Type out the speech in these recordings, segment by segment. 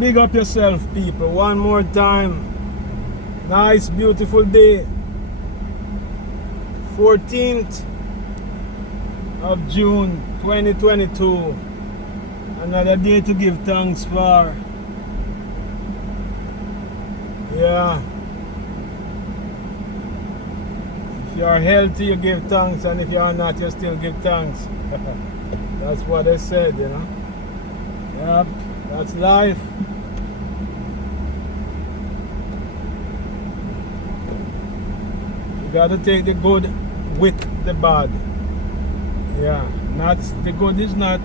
Big up yourself, people. One more time. Nice, beautiful day. 14th of June 2022. Another day to give thanks for. Yeah. If you are healthy, you give thanks, and if you are not, you still give thanks. That's what they said, you know. Yep, that's life. You gotta take the good with the bad. Yeah, not the good is not.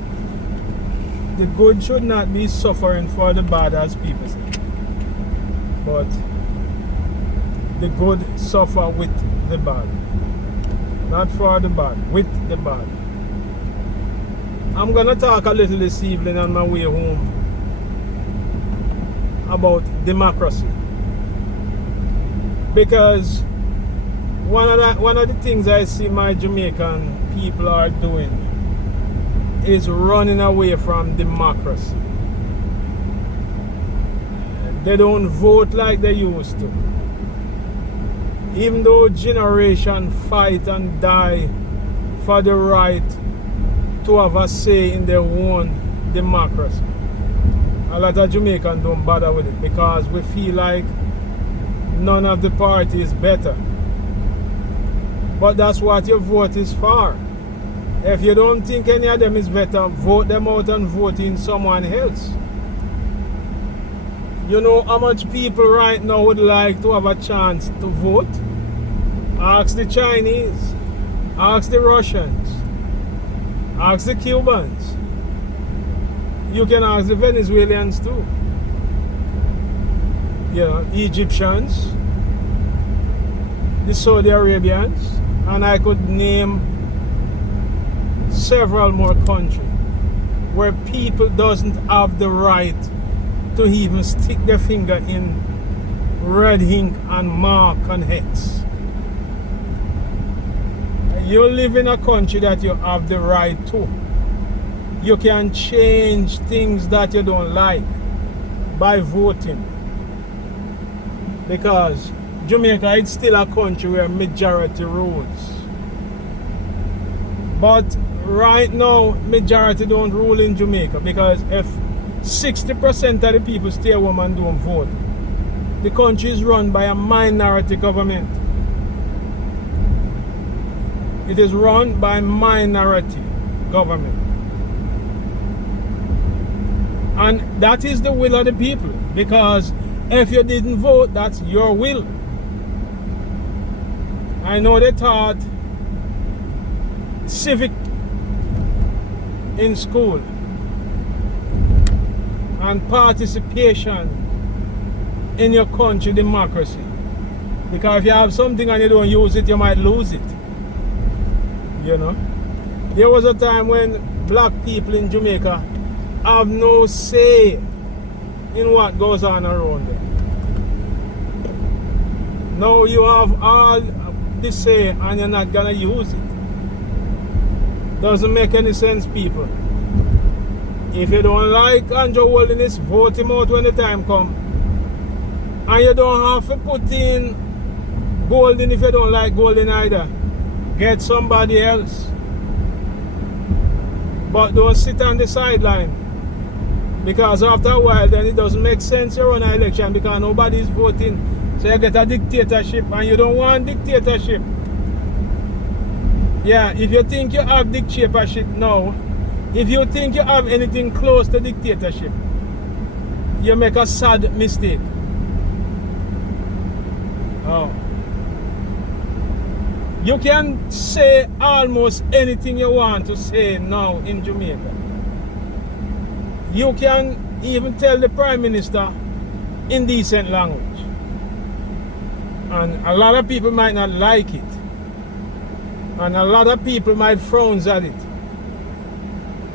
The good should not be suffering for the bad, as people say. But the good suffer with the bad. Not for the bad, with the bad. I'm gonna talk a little this evening on my way home about democracy. Because one of the things I see my Jamaican people are doing is running away from democracy. They don't vote like they used to. Even though generation fight and die for the right to have a say in their own democracy, a lot of Jamaicans don't bother with it because we feel like none of the party is better. But that's what your vote is for. If you don't think any of them is better, vote them out and vote in someone else. You know how much people right now would like to have a chance to vote? Ask the Chinese, ask the Russians, ask the Cubans. You can ask the Venezuelans too. You know, Egyptians, the Saudi Arabians, and I could name several more countries where people doesn't have the right to even stick their finger in red ink and mark and hex. You live in a country that you have the right to. You can change things that you don't like by voting. Because Jamaica is still a country where majority rules. But right now, majority don't rule in Jamaica, because if 60% of the people stay home and don't vote, the country is run by a minority government. It is run by minority government. And that is the will of the people, because if you didn't vote, that's your will. I know they taught civic in school and participation in your country democracy, because if you have something and you don't use it, you might lose it. You know, there was a time when black people in Jamaica have no say in what goes on around them. Now you have all the say and you're not gonna use it. Doesn't make any sense, people. If you don't like Andrew Holderness, vote him out when the time comes. And you don't have to put in Golden if you don't like Golden either. Get somebody else. But don't sit on the sideline. Because after a while, then it doesn't make sense you run an election because nobody is voting. So you get a dictatorship, and you don't want dictatorship. Yeah, if you think you have dictatorship now, if you think you have anything close to dictatorship, you make a sad mistake. Oh. You can say almost anything you want to say now in Jamaica. You can even tell the Prime Minister in decent language. And a lot of people might not like it. And a lot of people might frown at it.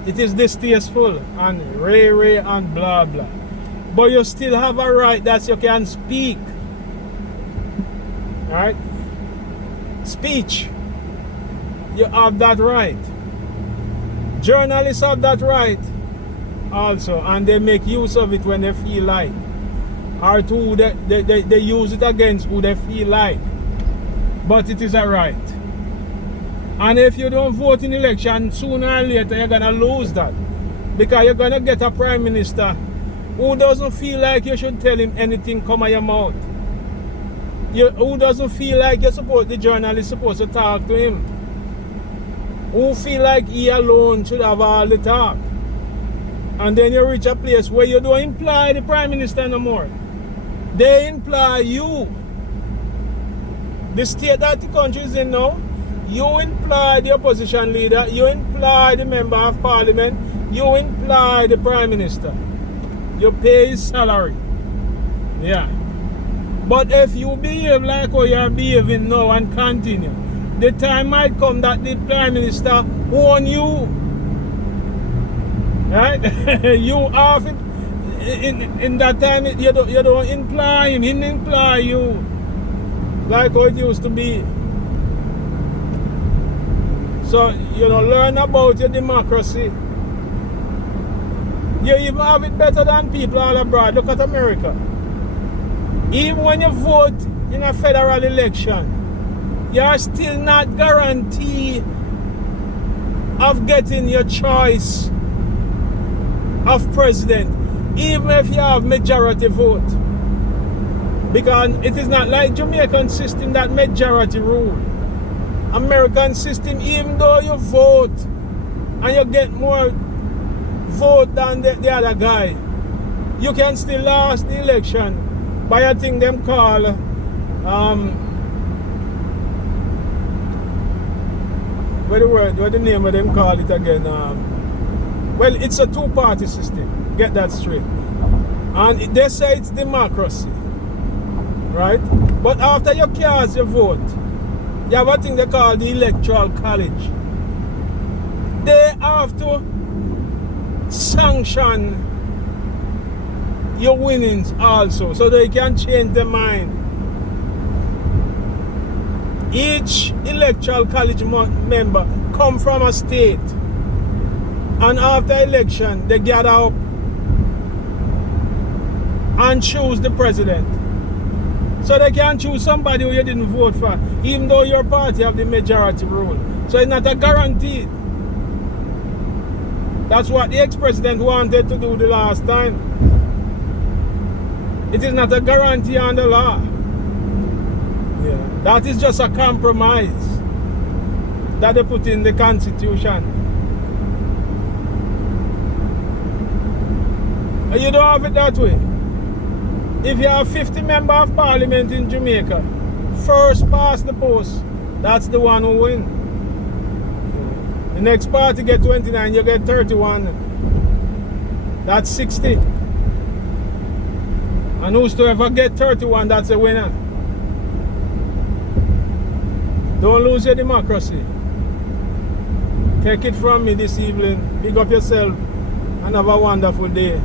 It is distasteful and ray and blah blah. But you still have a right that you can speak. Alright? Speech. You have that right. Journalists have that right. also, and they make use of it when they feel like, or to who they use it against who they feel like. But it is a right. And if you don't vote in election, sooner or later you're gonna lose that, because you're gonna get a prime minister who doesn't feel like you should tell him anything come out your mouth. Who doesn't feel like the journalist supposed to talk to him. Who feel like he alone should have all the talk. And then you reach a place where you don't imply the prime minister no more. They imply you. The state that the country is in now, you imply the opposition leader, you imply the member of parliament, you imply the prime minister. You pay his salary. Yeah. But if you behave like how you are behaving now and continue, the time might come that the prime minister own you. Right? You have it. In that time, you don't imply him, he imply you. Like how it used to be. So, learn about your democracy. You even have it better than people all abroad. Look at America. Even when you vote in a federal election, you are still not guaranteed of getting your choice of president, even if you have majority vote. Because it is not like Jamaican system that majority rule. American system, even though you vote and you get more vote than the other guy, you can still lose the election by a thing them call what the name of them call it again? Well, it's a two-party system. Get that straight. And they say it's democracy, right? But after you cast your vote, you have a thing they call the electoral college. They have to sanction your winnings also, so they can change their mind. Each electoral college member come from a state, and after election they gather up and choose the president. So they can choose somebody who you didn't vote for, even though your party have the majority rule. So it's not a guarantee. That's what the ex-president wanted to do the last time. It is not a guarantee on the law. Yeah. That is just a compromise that they put in the constitution. And you don't have it that way. If you have 50 members of parliament in Jamaica, first past the post, that's the one who wins. The next party get 29, you get 31. That's 60. And who's to ever get 31, that's a winner. Don't lose your democracy. Take it from me this evening. Pick up yourself and have a wonderful day.